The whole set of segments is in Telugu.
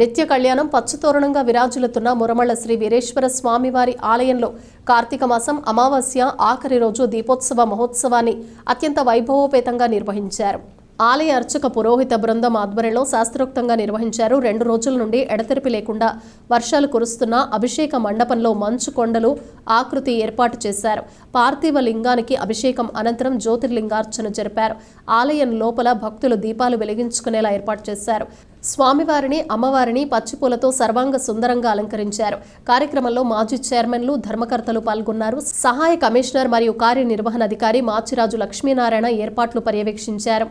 నిత్య కళ్యాణం పచ్చతోరణంగా విరాజిల్లుతున్న మురమళ్ల శ్రీ వీరేశ్వర స్వామివారి ఆలయంలో కార్తీక మాసం అమావాస్య ఆఖరి రోజు దీపోత్సవ మహోత్సవాన్ని అత్యంత వైభవోపేతంగా నిర్వహించారు. ఆలయ అర్చక పురోహిత బృందం ఆధ్వర్యంలో శాస్త్రోక్తంగా నిర్వహించారు. 2 రోజుల నుండి ఎడతెరిపి లేకుండా వర్షాలు కురుస్తున్న అభిషేక మండపంలో మంచు కొండలు ఆకృతి ఏర్పాటు చేశారు. పార్థివ లింగానికి అభిషేకం అనంతరం జ్యోతిర్లింగార్చన జరిపారు. ఆలయం లోపల భక్తులు దీపాలు వెలిగించుకునేలా ఏర్పాటు చేశారు. స్వామివారిని అమ్మవారిని పచ్చిపూలతో సర్వాంగ సుందరంగా అలంకరించారు. కార్యక్రమంలో మాజీ చైర్మన్లు ధర్మకర్తలు పాల్గొన్నారు. సహాయ కమిషనర్ మరియు కార్యనిర్వహణాధికారి మాచిరాజు లక్ష్మీనారాయణ ఏర్పాట్లు పర్యవేక్షించారు.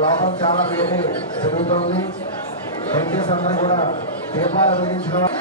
లోపల చాలా వేడి జరుగుతుంది. అందరూ కూడా దీపాలు వెలిగించడం